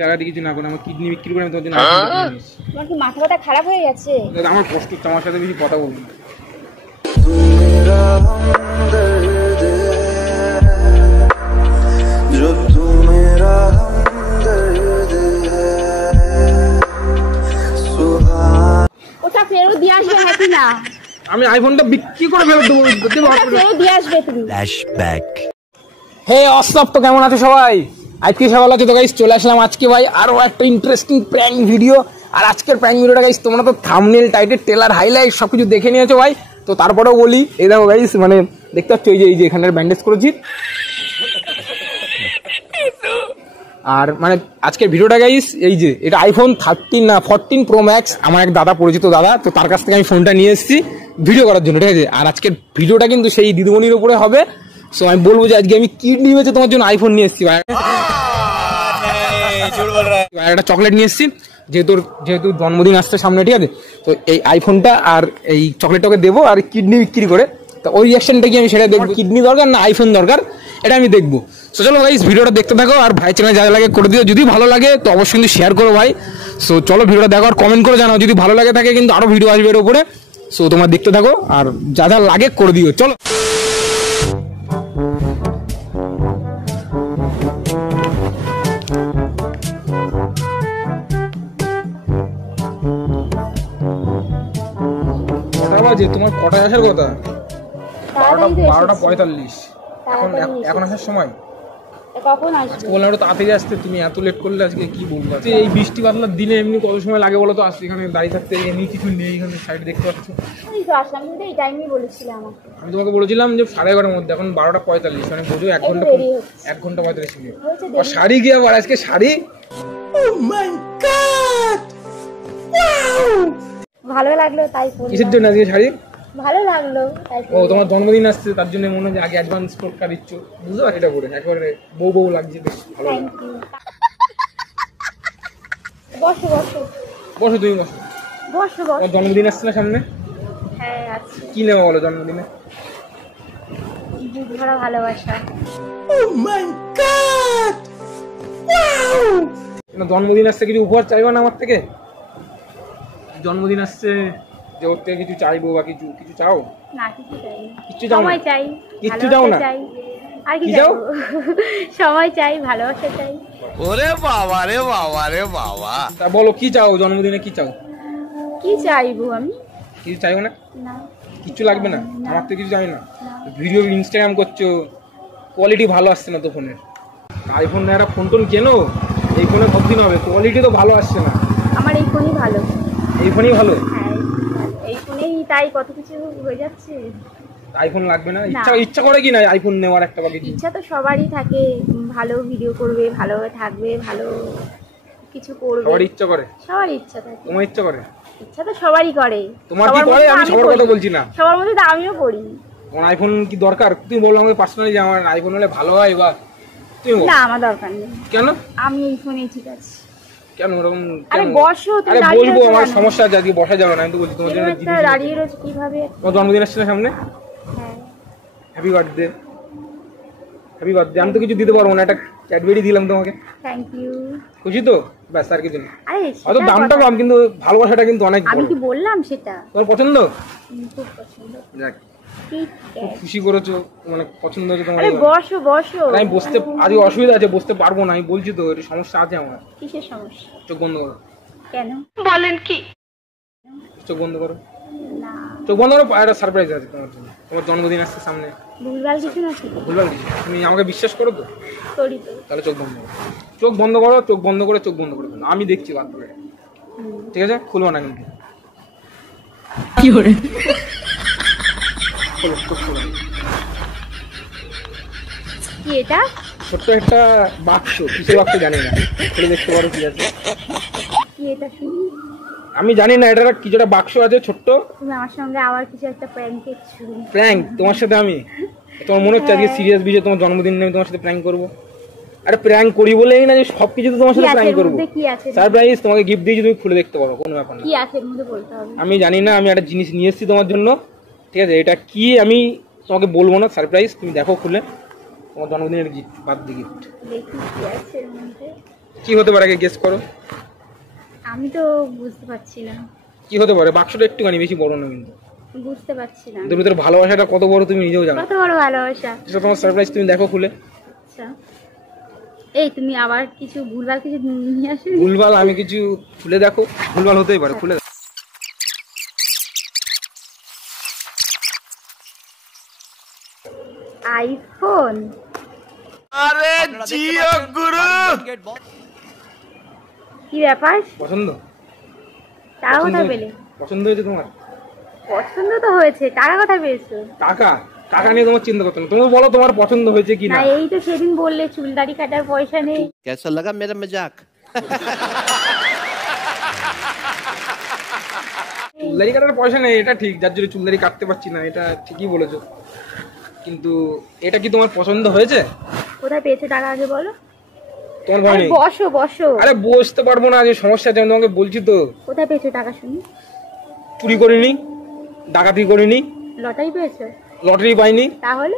জায়গাতে কিছু না করে আমার কিডনি বিক্রি করে আমি তোমার জন্য আইফোনটা কিনে নিয়েছি। তোমার কি মাথা ব্যথা খারাপ হয়ে গেছে? আমার কষ্ট হচ্ছে, আমার সাথে বেশি কথা বলবো না। ওটা ফেরত দিয়ে আসবে নাকি না? আমি আইফোনটা বিক্রি করে ফেরত দেবো। ফেরত দিয়ে আসবে তুমি। ফ্ল্যাশব্যাক। হে অসব, তো কেমন আছো সবাই? আজকে সবাই আছে তো গাইস, চলে আসলাম আজকে ভাই আরো একটা ইন্টারেস্টিং প্র্যাঙ্ক ভিডিও। আর আজকের প্র্যাঙ্ক ভিডিওটা গাইস তোমরা তো থাম্বনেল, টাইটেল, ট্রেলার, হাইলাইট সবকিছু দেখে নিয়েছো ভাই। তো তারপরেও বলি, এই দেখো গাইস, মানে দেখতে পাচ্ছ এই যে এখানে ব্যান্ডেজ করেছি। আর মানে আজকের ভিডিওটা গাইস এই যে এটা আইফোন 14 প্রো ম্যাক্স, আমার এক দাদা, পরিচিত দাদা, তো তার কাছ থেকে আমি ফোনটা নিয়ে এসেছি ভিডিও করার জন্য, ঠিক আছে। আর আজকের ভিডিওটা কিন্তু সেই দিদিমণির উপরে হবে। সো আমি বলবো যে আজকে আমি কিডনি বেচে তোমার জন্য আইফোন নিয়ে এসেছি ভাই। একটা চকলেট নিয়ে এসেছি, যেহেতু জন্মদিন আসছে সামনে, ঠিক আছে। তো এই আইফোনটা আর এই চকলেটটাকে দেবো আর কিডনি বিক্রি করে, তো ওই রিয়াকশনটা কি আমি সেটা দেখবো, কিডনি দরকার না আইফোন দরকার এটা আমি দেখবো। সো চলো গাইস ভিডিওটা দেখতে থাকো, আর ভাই চ্যানেল যা লাগে করে দিও, যদি ভালো লাগে তো অবশ্যই কিন্তু শেয়ার করো ভাই। সো চলো ভিডিওটা দেখো আর কমেন্ট করে জানাও, যদি ভালো লাগে থাকে কিন্তু আরো ভিডিও আসবে এর উপরে। সো তোমরা দেখতে থাকো আর যা যা লাগে করে দিও, চলো। তোমার কটায় আসার কথা? 12:45। এখন আসার সময় কখন আসবে? বললাম একটু তাড়াতাড়ি আসতে, তুমি এত লেট করলে আজকে কি বলবো। এই বৃষ্টি বাদলার দিনে এমনি কত সময় লাগে বলো তো আসতে? এখানে দাঁড়িয়ে থাকতে এমনি কিছু নেই, এখানে সাইড দেখতে পাচ্ছ। এই তো আসলাম, কিন্তু এই টাইমই বলেছিলে আমাকে। আমি তোমাকে বলেছিলাম যে 11:30 মধ্যে, এখন 12:45, মানে বোঝো 1 ঘন্টা 45 মিনিট। আর শাড়ি কি আবার আজকে শাড়ি? ও মাই গড, ভালো লাগলো তাই বললাম। কিসের জন্য আজকে শাড়ি? ভালো লাগলো তাই। ও তোমার জন্মদিন আসছে তার জন্য মনে হয় আগে অ্যাডভান্স টোটকা দিচ্ছ, বুঝতে পারছি। এটা করে একবারে বউ লাগছে, বেশ ভালো। Thank you. বসো বসো বসো, তুমি বসো। বসো বসো। তোমার জন্মদিন আসছে না সামনে? হ্যাঁ আছে। কি নেওয়া বলো জন্মদিনে? বুক ভরা ভালোবাসা। ও মাই গড, ওয়াও! জন্মদিন আসছে, কিছু উপহার চাইবা না আমার থেকে? জন্মদিন আসছে যে ওর থেকে কিছু চাইবো বা কিছু চাও? না কিছু চাই, কিচ্ছু চাও না? সময় চাই, কিচ্ছু চাও না? চাই আর কি কি চাও? চাও? সময় চাই, ভালোবাসা চাই। ওরে বাবা রে বাবা রে বাবা। তা বলো কি চাও জন্মদিনে, কি চাও? কি চাইবো আমি? কিছু চাইবো না? না কিচ্ছু লাগবে না? আমার তো কিছু চাই না। ভিডিও ইনস্টাগ্রাম করছো, কোয়ালিটি ভালো আসছে না তো ফোনের। আইফোন না, একটা ফোন টোন কেনো, এই ফোনে কতদিন হবে, কোয়ালিটি তো ভালো আসছে না। আমার এই ফোনই ভালো। এই ফোনই ভালো? হ্যাঁ এই ফোনেই তাই কত কিছু হয়ে যাচ্ছে। আইফোন লাগবে না? ইচ্ছা করে কি না আইফোন নেওয়ার একটা বা কিছু? ইচ্ছা তো সবারই থাকে, ভালো ভিডিও করবে, ভালোভাবে থাকবে, ভালো কিছু করবে। সবার ইচ্ছা করে? সবারই ইচ্ছা থাকে। তোমার ইচ্ছা করে? ইচ্ছা তো সবারই করে। তোমার কি করে? আমি সবার কথা বলছি না। সবার মধ্যে তো আমিও করি। তোমার আইফোন কি দরকার? তুমি বলো আমাকে পার্সোনালি যে আমার আইফোন হলে ভালো হয়, বা তুমি বলো। না আমার দরকার নেই। কেন? আমি এই ফোনেই ঠিক আছে। কেন ওরকম? আরে বসো, তুমি আরে দাঁড়িয়ে বসবো, রয়েছো আমার কেন? সমস্যা আছে, আজকে বসা যাবে না। আমি তো বলছি তোমার জন্য একটা দাঁড়িয়ে রয়েছে কিভাবে? তোমার জন্মদিন আসছে না সামনে? হ্যাঁ হ্যাপি বার্থডে। Happy birthday. আমি তো কিছু দিতে পারবো না, একটা ক্যাডবেরি দিলাম তোমাকে। Thank you. খুশি তো? ব্যাস, আর কিছু না। আরে হয়তো দামটা কম, কিন্তু ভালোবাসাটা কিন্তু অনেক আমি বড়। কি বললাম সেটা? তোমার পছন্দ? খুব পছন্দ। যাক, ঠিক খুব আছে। খুশি করেছো, মানে পছন্দ হয়েছে তোমার। আরে বসো বসো। আমি বসতে আজকে অসুবিধা আছে, বসতে পারবো না, আমি বলছি তো একটু সমস্যা আছে আমার। কিসের সমস্যা? চোখ বন্ধ করো। কেন বলেন কি? চোখ বন্ধ করো। না চোখ বন্ধ করো, একটা সারপ্রাইজ আছে তোমার জন্য। তোমার জন্মদিন আসছে সামনে। ভুলভাল কিছু নাকি? ভুলভাল কিছু? তুমি আমাকে বিশ্বাস করো তো? করি তো। তাহলে চোখ বন্ধ করো। চোখ বন্ধ করো, চোখ বন্ধ করে চোখ বন্ধ করে ফেলো। আমি দেখছি বাদ করে, ঠিক আছে? খুলবো না কিন্তু। কি করে? খোলো, চোখ খোলো। কি এটা? ছোট্ট একটা বাক্স, কিসের বাক্স জানি না, খুলে দেখতে পারো কি আছে। কি এটা শুনি? আমি জানি না, এটা কিছু একটা বাক্স আছে ছোট্ট। তুমি আমার সঙ্গে আবার কিছু একটা প্র্যাঙ্ক করছো। প্র্যাঙ্ক তোমার সাথে? আমি তোমার মনে হচ্ছে আজকে সিরিয়াস বিষয়ে তোমার জন্মদিন নেই, তোমার সাথে প্র্যাঙ্ক করবো? আরে প্র্যাঙ্ক করি বলেই না যে সবকিছু তো তোমার সাথে প্র্যাঙ্ক করবো। কি আছে? সারপ্রাইজ, তোমাকে গিফট দিয়েছি, তুমি খুলে দেখতে পারো, কোনো ব্যাপার না। কি আছে এর মধ্যে বলতে হবে? আমি জানি না, আমি একটা জিনিস নিয়ে এসেছি তোমার জন্য, ঠিক আছে? এটা কি আমি তোমাকে বলবো না, সারপ্রাইজ। তুমি দেখো খুলে, তোমার জন্মদিনের গিফট, বার্থডে গিফট। দেখি কি আছে এর মধ্যে। কি হতে পারে, আগে গেস করো। আমি তো বুঝতে পারছি না। কি হতে পারে? বাক্সটা একটুখানি, বেশি বড় না কিন্তু। বুঝতে পারছি না। তুমি তোর ভালোবাসাটা কত বড় তুমি নিজেও জানো। কত বড় ভালোবাসা। সেটা তোমার সারপ্রাইজ, তুমি দেখো খুলে। আচ্ছা, এই তুমি আবার কিছু ভুলভাল কিছু নিয়ে আসো। ভুলভাল? আমি কিছু খুলে দেখো, ভুলভাল হতেই পারে, খুলে দেখো। আইফোন। আরে জিও গুরু। কি ব্যাপার? পছন্দ? টাকা কোথায় পেলে? পছন্দ হয়েছে তোমার? পছন্দ তো হয়েছে, টাকা কোথায় পেয়েছো? টাকা? টাকা নিয়ে তোমার চিন্তা করতে না, তুমি বলো তোমার পছন্দ হয়েছে কি না। না। এই তো সেদিন বললে চুল দাড়ি কাটার পয়সা নেই। कैसा लगा मेरा मजाक? চুলদারি কাটার পয়সা নেই, এটা ঠিক, যার জন্য চুলদারি কাটতে পারছি না, এটা ঠিকই বলেছো। কিন্তু এটা কি তোমার পছন্দ হয়েছে? কোথায় পেয়েছো টাকা আগে বলো। তোমার ভয় আরে নেই? বসো বসো। আরে বসতে পারবো না, যে সমস্যা আছে আমি তোমাকে বলছি তো। কোথায় পেয়েছো টাকা শুনি? চুরি করিনি, ডাকাতি করিনি, লটারি পেয়েছো? লটারি পাইনি, তাহলে?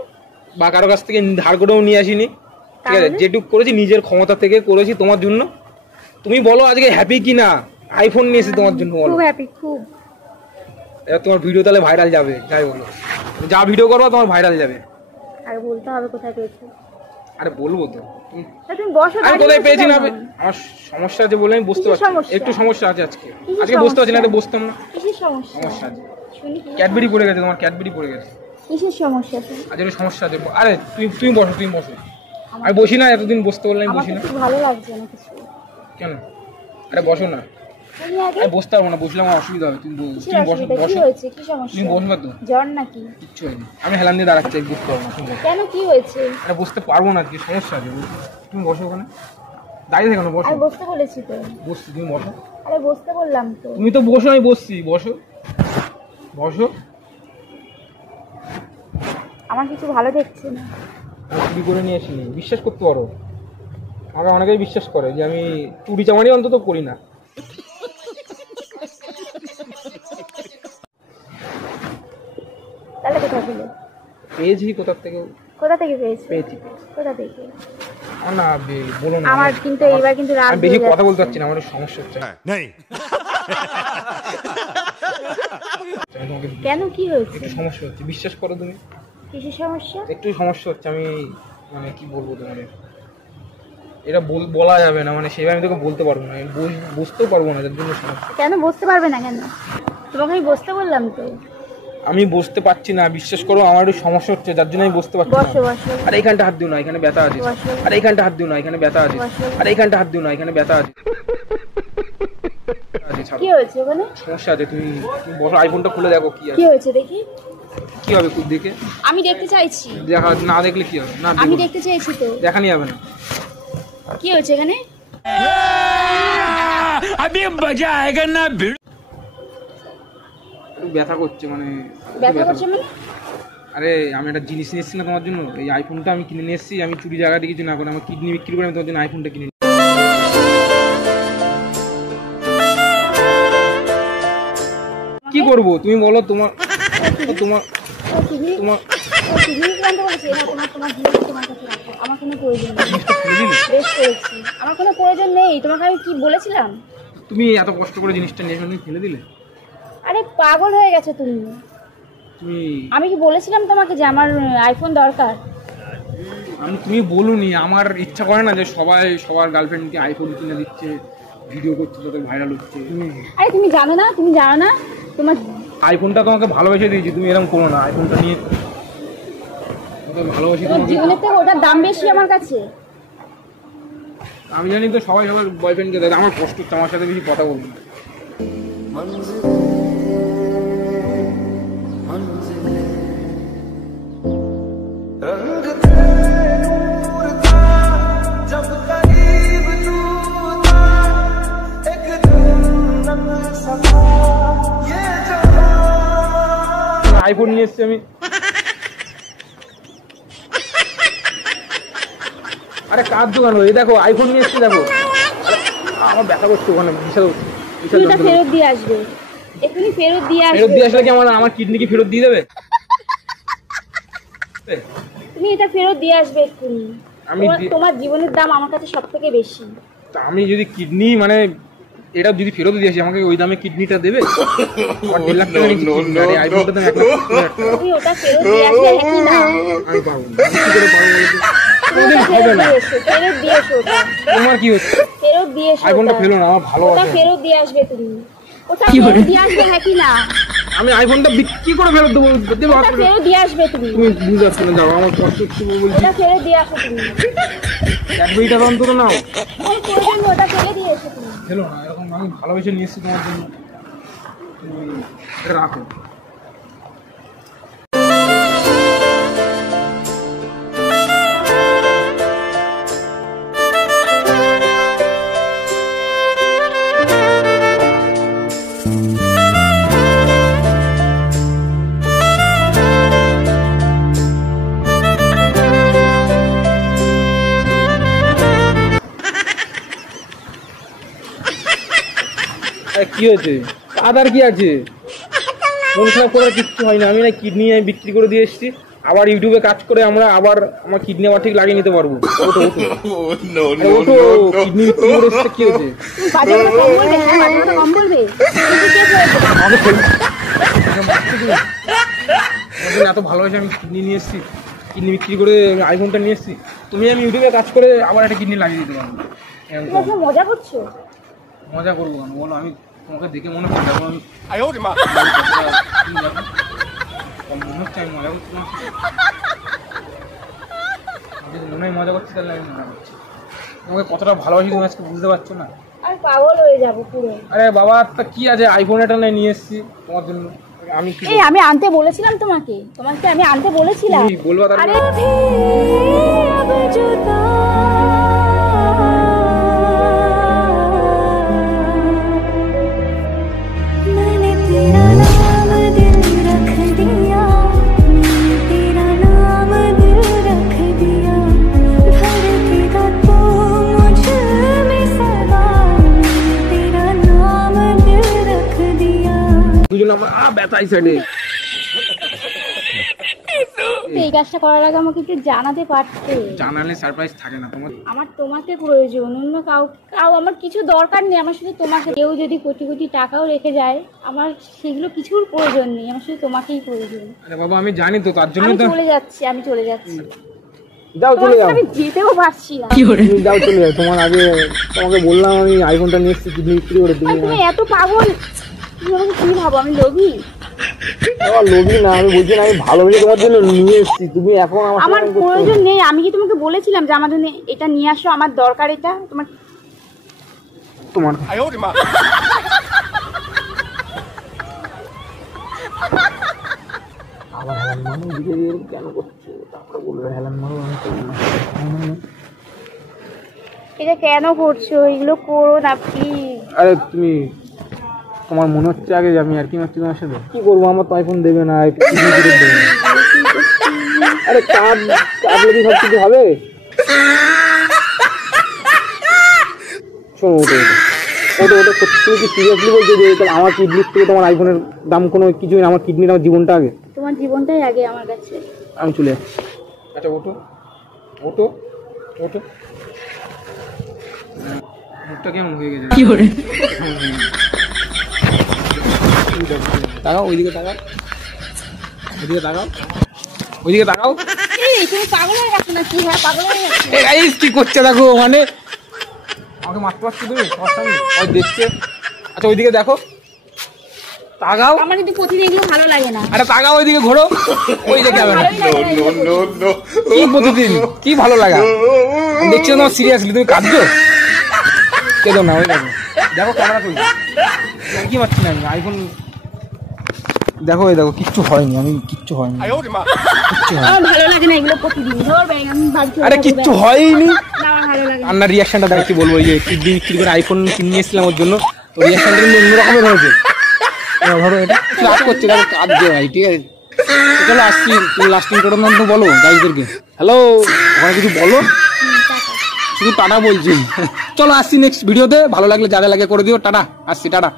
বা কারো কাছ থেকে ধার করেও নিয়ে আসিনি। ঠিক আছে, তাহলে? যেটুকু করেছি নিজের ক্ষমতা থেকে করেছি তোমার জন্য। তুমি বলো আজকে হ্যাপি কি না? আইফোন নিয়েছি তোমার জন্য, বলো। খুব হ্যাপি, খুব। এবার তোমার ভিডিও তাহলে ভাইরাল যাবে, যাই বলো। যা ভিডিও করবো তোমার ভাইরাল যাবে। আর বলতে হবে কোথায় পেয়েছো। আরে বলবো তো। তুমি বসো। আমি দাঁড়িয়ে কোথায় বসে পেয়েছি না, কেন? আমার সমস্যা আছে বলে আমি বুঝতে কিসের পারছি। সমস্যা? একটু সমস্যা আছে আজকে। কিসের আজকে বুঝতে পারছি না, সমস্যা? এটা বুঝতাম না। কিসের সমস্যা? সমস্যা আছে, শুনি কিসের ক্যাডবেরি পড়ে গেছে, তোমার ক্যাডবেরি পড়ে গেছে। কিসের সমস্যা? আজ একটা সমস্যা আছে। আরে তুমি বসো, তুমি বসো। আমি বসি না, এতদিন বসতে বললে আমি আমার বসি না। কিছু ভালো লাগছে না কিছু। কেন? আরে বসো না। তুমি আগে আমি বসতে পারবো না, বসলে আমার অসুবিধা হবে। তুমি কিসের তুমি বসো, অসুবিধা? কি বসো। হয়েছে? কি সমস্যা? তুমি বসবে তো? জ্বর নাকি? কিচ্ছু হয়নি, আমি হেলান দিয়ে দাঁড়াচ্ছি, আমি বুঝতে পারবো না। তুমি বসো। কেন, কি হয়েছে? আরে বসতে পারবো না, কি সমস্যা আছে? তুমি বসো ওখানে, দাঁড়িয়ে থেকো না, বসো। আমি বসতে বলেছি তো। বসছি, তুমি বসো। আরে বসতে বললাম তো। তুমি তো বসো, আমি বসছি, বসো বসো। আমার কিছু ভালো দেখছে না। আমি চুরি করে নিয়ে আসিনি, বিশ্বাস করতে পারো। আমাকে অনেকেই বিশ্বাস করে যে আমি চুরি চামারি অন্তত করি না। তাহলে কোথায় পেলে? পেয়েছি কোথা থেকে, কোথা থেকে পেয়েছো? পেয়েছি। কোথা থেকে? আর না বলো না, আমার কিন্তু এইবার কিন্তু রাগ আমি বেশি হয়ে কথা বলতে যাচ্ছে। পারছি না, আমার একটু সমস্যা হচ্ছে। नहीं আমি তোমাকে কেন, কি হয়েছে? একটু সমস্যা হচ্ছে, বিশ্বাস করো তুমি। কিসের সমস্যা? একটু সমস্যা হচ্ছে, আমি মানে কি বলবো তোমার, এটা বলা যাবে না, মানে সেভাবে আমি তোকে বলতে পারবো না, আমি বুঝতেও পারবো না, যার জন্য সমস্যা। কেন বসতে পারবে না কেন? তোমাকে আমি বসতে বললাম তো। আমি বসতে পারছি না, বিশ্বাস করো, আমার একটু সমস্যা হচ্ছে, যার জন্য আমি বসতে পারছি বসো না। বসো। আর এইখানটা হাত দিও না, এখানে ব্যথা আছে। বসো। আর এইখানটা হাত দিও না, এখানে ব্যথা আছে। বসো। আর এইখানটা হাত দিও না, এখানে ব্যথা আছে। ছাড়ো। কি হয়েছে ওখানে? সমস্যা আছে, তুমি বসো, আইফোনটা খুলে দেখো কি কি আছে। হয়েছে দেখি। কি হবে খুব দেখে? আমি দেখতে চাইছি। দেখা না দেখলে কি হবে? না আমি দেখো। দেখতে চাইছি তো। দেখানি যাবে না। কি হয়েছে এখানে? अभी मजा आएगा ना भिड़ একটু ব্যথা করছে, মানে ব্যথা করছে মানে? আরে আমি একটা জিনিস নিয়ে এসেছি না তোমার জন্য, এই আইফোনটা আমি কিনে নিয়ে এসেছি। আমি চুরি জায়গাতে কিছু না করে আমার কিডনি বিক্রি করে আমি তোমার জন্য আইফোনটা কিনে নিই। কি করবো তুমি বলো? তোমার তোমার তোমার আমার কোনো প্রয়োজন নেই। জিনিসটা ফেলে দিলে? বেশ করেছি, আমার কোনো প্রয়োজন নেই। তোমাকে আমি কি বলেছিলাম? তুমি এত কষ্ট করে জিনিসটা নিয়ে এসে তুমি ফেলে দিলে? আরে পাগল হয়ে গেছে তুমি। তুমি আমি কি বলেছিলাম তোমাকে যে আমার আইফোন দরকার? তুমি বলুনি, আমার ইচ্ছা করে না যে সবাই সবার গার্লফ্রেন্ডকে আইফোন কিনে দিচ্ছে, ভিডিও করছে, তাদের ভাইরাল হচ্ছে। আরে তুমি জানো না, তুমি জানো না তোমার আইফোনটা তোমাকে ভালোবেসে দিয়েছি, তুমি এরকম করো না। আইফোনটা নিয়ে তোমাকে ভালোবাসি, তোমার তোমাকে জীবনের থেকে ওটার দাম বেশি আমার কাছে। আমি জানি তো সবাই সবার বয়ফ্রেন্ডকে দেয়, আমার কষ্ট হচ্ছে, আমার সাথে বেশি কথা বলবো না। আইফোন নিয়ে এসছি আমি। আরে কার দোকান? এই দেখো আইফোন নিয়ে এসছি, দেখো। আমার ব্যথা করছে ওখানে, বিশাল বিশাল তুমি এটা যন্ত্রণা। ফেরত দিয়ে আসবে, এখনই ফেরত দিয়ে ফেরত আসবে। দিয়ে আসলে কি আমার কিডনি কি ফেরত দিয়ে দেবে? তুমি এটা ফেরত দিয়ে আসবে এক্ষুনি। আমি তোমার জীবনের দাম আমার কাছে সব থেকে বেশি। তা আমি যদি কিডনি মানে এটা যদি ফেরত দিয়ে আসি আমাকে ওই দামে কিডনিটা দেবে? 1.5 লাখ টাকা নিচ্ছি, আইফোনটা দাম 1 লাখ 70 হাজার টাকা। তুমি ওটা ফেরত দিয়ে আসবে নাকি না? আমি পাবো না, কি করে পাবো বলতো? কোনোদিন হবে না। ফেরত দিয়ে এসো ওটা। তোমার কি হচ্ছে? ফেরত দিয়ে এসো আইফোনটা ওটা। ফেলো না, আমার ভালো ওটা আছে। ফেরত দিয়ে আসবে তুমি। ওটা ফেরত দিয়ে আসবে নাকি না? আমি আইফোনটা বিক্রি করে ফেরত দেবো, দেবো ওটা ফেরত দিয়ে আসবে তুমি। তুমি বুঝতে পারছো না, যাও আমার কষ্ট হচ্ছে বলছি। ওটা ফেরত দিয়ে আসো তুমি। ক্যাডবেরিটা অন্তত নাও। ওই প্রয়োজন ওটা ফেরত দিয়ে এসো তুমি। ফেলো না, এরকম আমি ভালোবেসে নিয়ে এসেছি তোমার জন্য, তুমি এটা রাখো। কি হয়েছে? আদার কি আছে? মন খারাপ করার কিচ্ছু হয় না। আমি না কিডনি আমি বিক্রি করে দিয়ে এসেছি, আবার ইউটিউবে কাজ করে আমরা আবার আমার কিডনি আবার ঠিক লাগিয়ে নিতে পারবো। ওটো ওটো কিডনি বিক্রি করে এসেছে, কি হয়েছে? বাজে কথা কম বলবে, হ্যাঁ বাজে কথা কম বলবে। আমাকে এত ভালোবাসে আমি কিডনি নিয়ে এসেছি, কিডনি বিক্রি করে আইফোনটা নিয়ে এসেছি, তুমি আমি ইউটিউবে কাজ করে আবার একটা কিডনি লাগিয়ে দিতে পারবো। তুমি এখন মজা করছো? মজা করবো কেন বলো? আমি তোমাকে দেখে মনে হচ্ছে আমি মনে হচ্ছে আমি মজা করছি না। যদি মনে হয় মজা করছি তাহলে আমি মজা করছি। তোমাকে কতটা ভালোবাসি তুমি আজকে বুঝতে পারছো না? আর পাগল হয়ে যাবো পুরো। আরে বাবা, তা কি আছে, আইফোন এটা নিয়ে এসেছি তোমার জন্য। আমি কি এই আমি আনতে বলেছিলাম তোমাকে, তোমাকে আমি আনতে বলেছিলাম। তুমি বলবা তার আরে দুজন আমার ব্যথাই সাইডে। এই কাজটা করার আগে আমাকে একটু জানাতে পারতে। জানালে সারপ্রাইজ থাকে না তোমার। আমার তোমাকে প্রয়োজন, অন্য কাউ আমার কিছু দরকার নেই। আমার শুধু তোমাকে। কেউ যদি কোটি কোটি টাকাও রেখে যায়, আমার সেগুলো কিছুর প্রয়োজন নেই। আমার শুধু তোমাকেই প্রয়োজন। আরে বাবা আমি জানি তো, তার জন্য আমি তো। চলে যাচ্ছি, আমি চলে যাচ্ছি। যাও চলে যাও, আমি যেতেও পারছি না। তুমি যাও চলে যাও। তোমার আগে তোমাকে বললাম আমি আইফোনটা নিয়ে এসেছি, কিডনি বিক্রি করে তুমি। তুমি এত পাগল, তুমি আমাকে কি ভাবো আমি লোভী? লোভী না, আমি বলছি না, আমি ভালোবেসে তোমার জন্য নিয়ে এসেছি, তুমি এখন আমার প্রয়োজন নেই। আমি কি তোমাকে বলেছিলাম যে আমার জন্য এটা নিয়ে আসো, আমার দরকার এটা? তোমার তোমার আবার হেলান মারো, দিকে দিয়ে কেন করছো? তারপরে বলবে হেলান মারো, আমি করবো না। এটা কেন করছো? এগুলো করো না প্লিজ। আরে তুমি, তোমার মনে হচ্ছে আগে যে আমি আর কি মারছি তোমার সাথে? কি করবো, আমার তো আইফোন দেবে না, দেবে না। আরে কাঁদলে কি সব কিছু হবে? শোনো, ওটা ওটা ওটা তুমি কি সিরিয়াসলি বলছো যে আমার কিডনির থেকে তোমার আইফোনের দাম কোনো কিছু নেই? আমার কিডনির আমার জীবনটা আগে। তোমার জীবনটাই আগে আমার কাছে। আমি চলে যাচ্ছি। আচ্ছা ওটো ওটো ওটো। মুখটা কেমন হয়ে গেছে? কি করে তাকাও, ওইদিকে তাকাও, ওইদিকে তাকাও, ওইদিকে তাকাও। এই তুমি পাগল হয়ে গেছো না কি? হ্যাঁ পাগল হয়ে গেছো। এই কি করছে দেখো, মানে আমাকে মারতে পারছো তুমি? ওই দেখছে। আচ্ছা ওইদিকে দেখো, তাকাও। আমার কিন্তু প্রতিদিন এগুলো ভালো লাগে না। আরে তাকাও, ওইদিকে ঘোরো, ওই যে ক্যামেরা। কি প্রতিদিন কি ভালো লাগা? দেখছো তোমার সিরিয়াসলি তুমি কাঁদছো? কেঁদো না, ওই দেখো দেখো ক্যামেরা কই, কি মারছি না আমি আইফোন। দেখো এই দেখো, কিচ্ছু হয়নি, আমি কিচ্ছু হয়নি, কিচ্ছু হয়নি। আমার ভালো লাগে না এগুলো প্রতিদিন। ধরবে আমি বাড়ি চলে আরে যাবো। কিচ্ছু হয়নি। না আমার ভালো লাগে না। রান্নার রিয়াকশনটা দেখ, কি বলবো, এই যে কিডনি বিক্রি করে আইফোন কিনে এসেছিলাম ওর জন্য, তো রিয়াকশনটা কিন্তু অন্যরকমের হয়েছে। ধরো এটা রাগ করছে, দেখো কাঁদছে ভাই, ঠিক আছে? চলো আসছি, তুমি লাস্টিং করে নাম তো বলো গাইজদেরকে। হ্যালো, ওখানে কিছু বলো, শুধু টাটা বলছি। চলো আসছি নেক্সট ভিডিওতে, ভালো লাগলে যা যা লাগে করে দিও। টাটা, আসছি, টাটা।